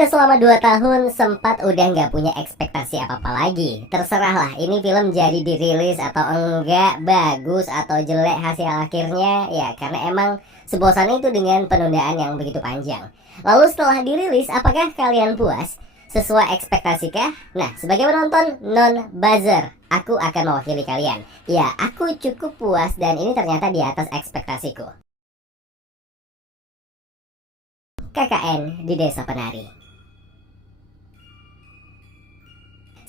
udah selama 2 tahun sempat udah nggak punya ekspektasi apa-apa lagi. Terserah lah ini film jadi dirilis atau enggak, bagus atau jelek hasil akhirnya, ya karena emang sebosan itu dengan penundaan yang begitu panjang. Lalu setelah dirilis, apakah kalian puas? Sesuai ekspektasi kah? Nah, sebagai penonton non-buzzer, aku akan mewakili kalian. Ya, aku cukup puas dan ini ternyata di atas ekspektasiku. KKN di Desa Penari.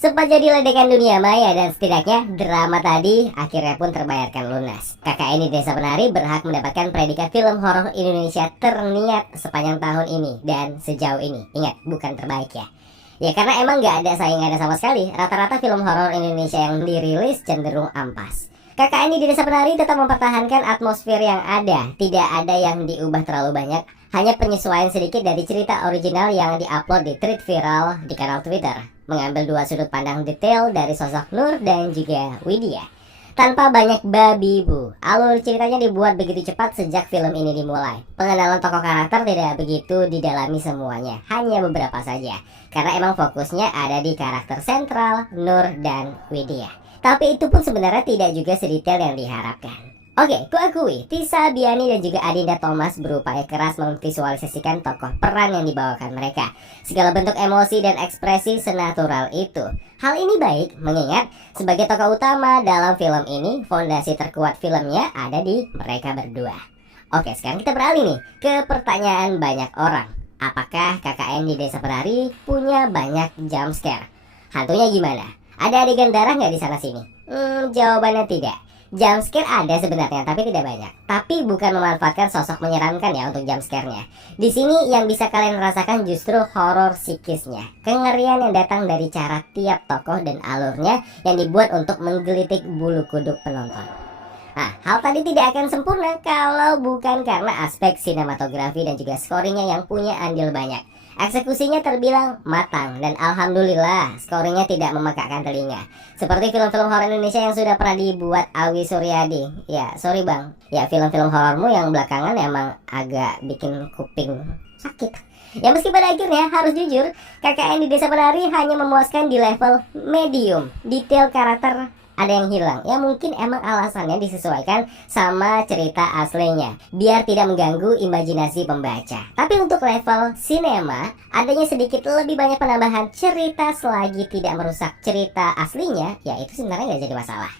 Sempat jadi ledekan dunia maya dan setidaknya drama tadi akhirnya pun terbayarkan lunas. KKN di Desa Penari berhak mendapatkan predikat film horor Indonesia terniat sepanjang tahun ini dan sejauh ini. Ingat, bukan terbaik ya. Ya karena emang gak ada saingannya sama sekali. Rata-rata film horor Indonesia yang dirilis cenderung ampas. KKN di Desa Penari tetap mempertahankan atmosfer yang ada. Tidak ada yang diubah terlalu banyak. Hanya penyesuaian sedikit dari cerita original yang diupload di tweet viral di kanal Twitter. Mengambil dua sudut pandang detail dari sosok Nur dan juga Widya. Tanpa banyak babi bu, alur ceritanya dibuat begitu cepat sejak film ini dimulai. Pengenalan tokoh karakter tidak begitu didalami semuanya, hanya beberapa saja. Karena emang fokusnya ada di karakter sentral, Nur dan Widya. Tapi itu pun sebenarnya tidak juga sedetail yang diharapkan. Oke, kuakui, Tisa, Biani, dan juga Adinda Thomas berupaya keras memvisualisasikan tokoh peran yang dibawakan mereka. Segala bentuk emosi dan ekspresi senatural itu. Hal ini baik, mengingat sebagai tokoh utama dalam film ini, fondasi terkuat filmnya ada di mereka berdua. Oke, sekarang kita beralih nih ke pertanyaan banyak orang. Apakah KKN di Desa Penari punya banyak jump scare? Hantunya gimana? Ada adegan darah nggak di sana sini? Jawabannya tidak. Jump scare ada sebenarnya, tapi tidak banyak. Tapi bukan memanfaatkan sosok menyeramkan ya untuk jump scare-nya. Di sini yang bisa kalian rasakan justru horor psikisnya. Kengerian yang datang dari cara tiap tokoh dan alurnya yang dibuat untuk menggelitik bulu kuduk penonton. Nah, hal tadi tidak akan sempurna kalau bukan karena aspek sinematografi dan juga scoringnya yang punya andil banyak. Eksekusinya terbilang matang dan alhamdulillah scoringnya tidak memekakkan telinga. Seperti film-film horor Indonesia yang sudah pernah dibuat Awi Suryadi. Ya, sorry bang. Ya, film-film horormu yang belakangan emang agak bikin kuping sakit. Ya meski pada akhirnya harus jujur, KKN di Desa Penari hanya memuaskan di level medium. Detail karakter ada yang hilang. Ya mungkin emang alasannya disesuaikan sama cerita aslinya biar tidak mengganggu imajinasi pembaca. Tapi untuk level sinema, adanya sedikit lebih banyak penambahan cerita selagi tidak merusak cerita aslinya, ya itu sebenarnya nggak jadi masalah.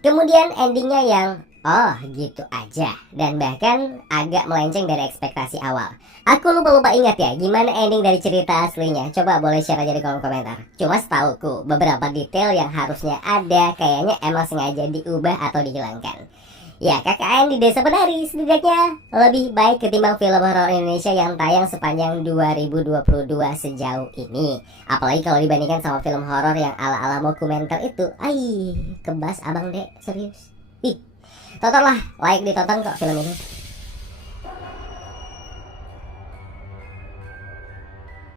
Kemudian endingnya yang oh gitu aja, dan bahkan agak melenceng dari ekspektasi awal. Aku lupa ingat ya gimana ending dari cerita aslinya. Coba boleh share aja di kolom komentar. Cuma setauku beberapa detail yang harusnya ada kayaknya emang sengaja diubah atau dihilangkan. Ya, KKN di Desa Penari setidaknya lebih baik ketimbang film horor Indonesia yang tayang sepanjang 2022 sejauh ini. Apalagi kalau dibandingkan sama film horor yang ala-ala dokumenter itu. Kebas abang dek, serius. Tontonlah, like ditonton kok film ini.